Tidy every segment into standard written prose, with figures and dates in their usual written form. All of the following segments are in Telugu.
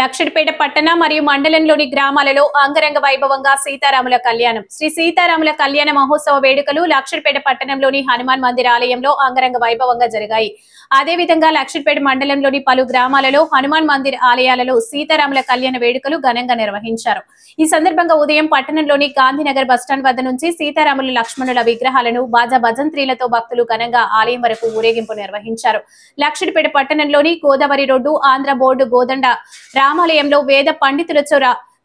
లక్షడిపేట పట్టణ మరియు మండలంలోని గ్రామాలలో అంగరంగ వైభవంగా సీతారాముల కళ్యాణం. శ్రీ సీతారాముల కళ్యాణ మహోత్సవ వేడుకలు లక్షడిపేట పట్టణంలోని హనుమాన్ మందిర్ ఆలయంలో అంగరంగ వైభవంగా జరిగాయి. అదేవిధంగా లక్షడిపేట మండలంలోని పలు గ్రామాలలో హనుమాన్ మందిర్ ఆలయాలలో సీతారాముల కళ్యాణ వేడుకలు ఘనంగా నిర్వహించారు. ఈ సందర్భంగా ఉదయం పట్టణంలోని గాంధీనగర్ బస్టాండ్ వద్ద నుంచి సీతారాముల లక్ష్మణుల విగ్రహాలను బాజా భజంత్రీలతో భక్తులు ఘనంగా ఆలయం వరకు ఊరేగింపు నిర్వహించారు. లక్షడిపేట పట్టణంలోని గోదావరి రోడ్డు ఆంధ్ర బోర్డు గోదండ రామాలయంలో వేద పండితులతో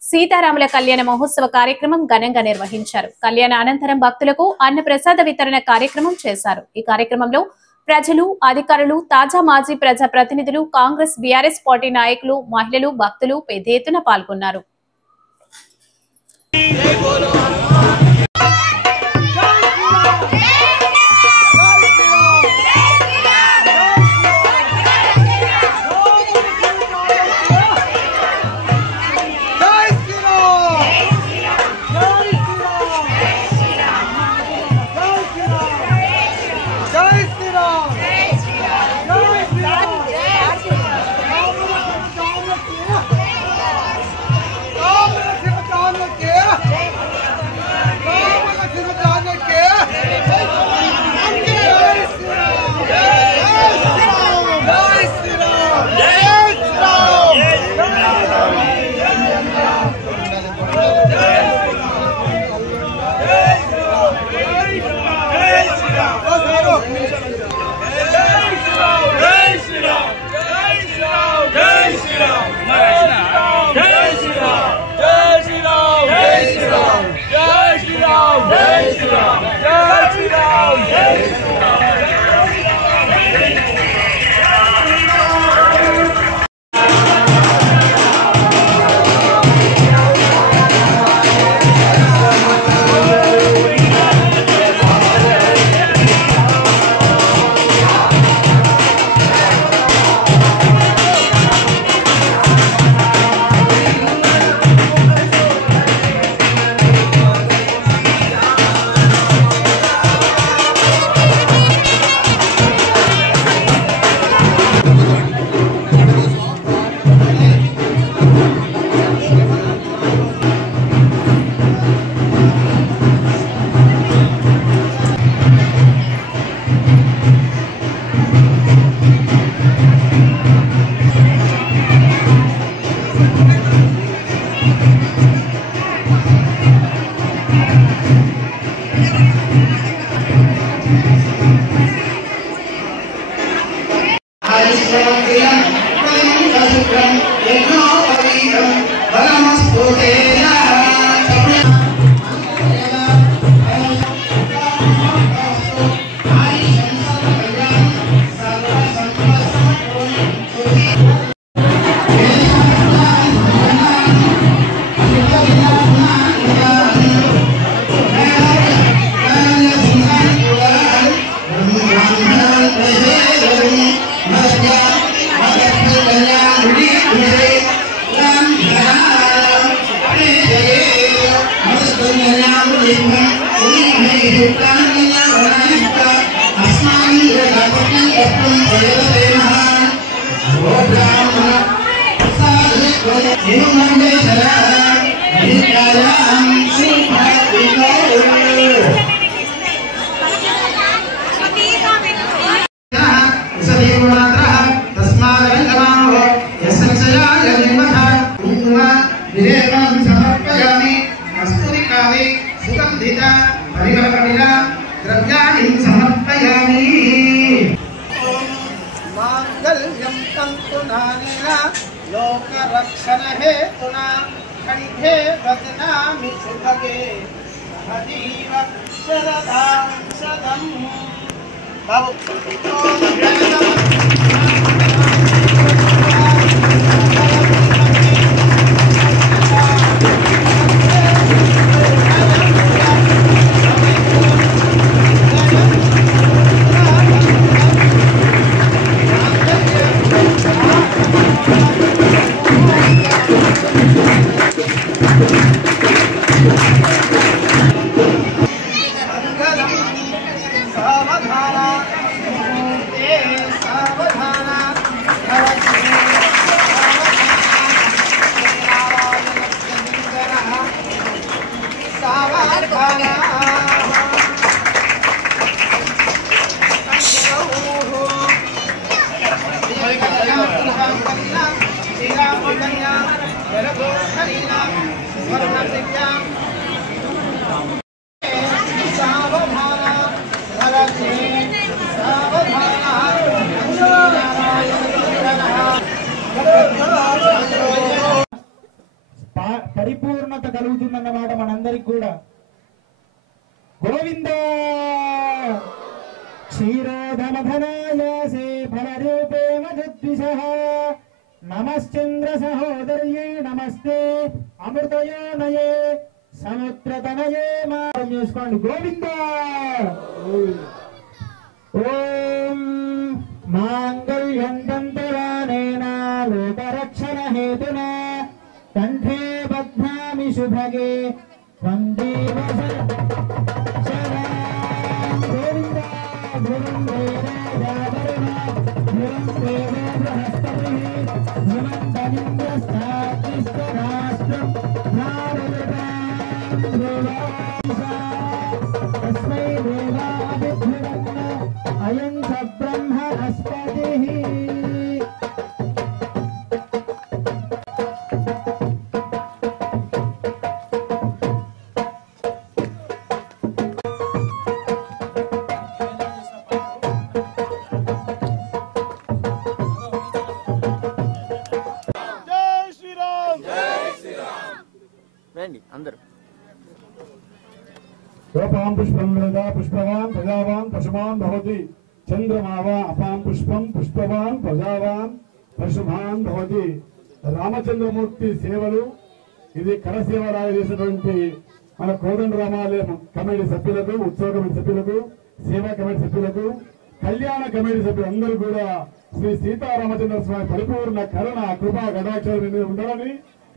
సీతారాముల కళ్యాణ మహోత్సవ కార్యక్రమం ఘనంగా నిర్వహించారు. కళ్యాణ అనంతరం భక్తులకు అన్న ప్రసాద వితరణ కార్యక్రమం చేశారు. ఈ కార్యక్రమంలో ప్రజలు, అధికారులు, తాజా మాజీ ప్రజా ప్రతినిధులు, కాంగ్రెస్, బీఆర్ఎస్ పార్టీ నాయకులు, మహిళలు, భక్తులు పెద్ద ఎత్తున పాల్గొన్నారు. लोकरक्षण हेतुना कंठे बदनामि सुभगे सहजीव शरदां सदं सावधाना जलदोषणीनां वर्णदिव्यां सावधाना भवति सावधाना పరిపూర్ణత కలుగుతుందన్నమాట మనందరికి కూడా. గోవింద క్షీరోధమధనాయాసే ఫలరూపే మధుద్విషః నమశ్చంద్ర సహోదర్యే నమస్తే అమృతయోనయే సముద్రతనయే మారం చేసుకోండి. గోవింద ఓం మాంగళ్యం దంతరానేన లోకరక్షణ హేతునా కంఠే బధ్నామి శుభగే వందే గోవింద తస్మై దేవాభిర్భువన్న అయం స బ్రహ్మ అస్పతిః. అందరూ गोपां पुष्पं वेदा पुष्पवान् प्रजावान् पशुमान् भवति चंद्रमावा अपां पुष्पं पुष्पवान् प्रजावान् पशुमान् भवति. రామచంద్రమూర్తి సేవలు ఇది కర సేవలాగా చేసినటువంటి మన కోదండ రామాలయం కమిటీ సభ్యులకు, ఉత్సవ కమిటీ సభ్యులకు, సేవా కమిటీ సభ్యులకు, కళ్యాణ కమిటీ సభ్యులందరూ కూడా శ్రీ సీతారామచంద్ర స్వామి పరిపూర్ణ కరుణ కృపా కటాక్షాలు మీద ఉండాలని,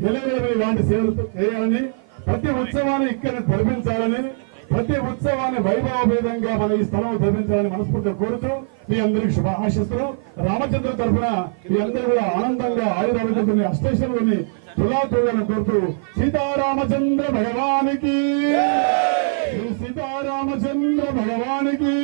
ఎల్లవేళ ఇలాంటి సేవలు చేయాలని, ప్రతి ఉత్సవాన్ని ఇక్కడ జరిపించాలని, ప్రతి ఉత్సవాన్ని వైభవభేదంగా మన ఈ స్థలం జరిపించాలని మనస్ఫూర్తిగా కోరుతూ మీ అందరికి శుభ ఆశిస్తూ రామచంద్ర తరఫున మీ అందరూ కూడా ఆనందంగా ఆయురారోగ్యాన్ని అష్టైశ్వర్యాన్ని తులాతూయాలని కోరుతూ సీతారామచంద్ర భగవానికి, శ్రీ సీతారామచంద్ర భగవానికి.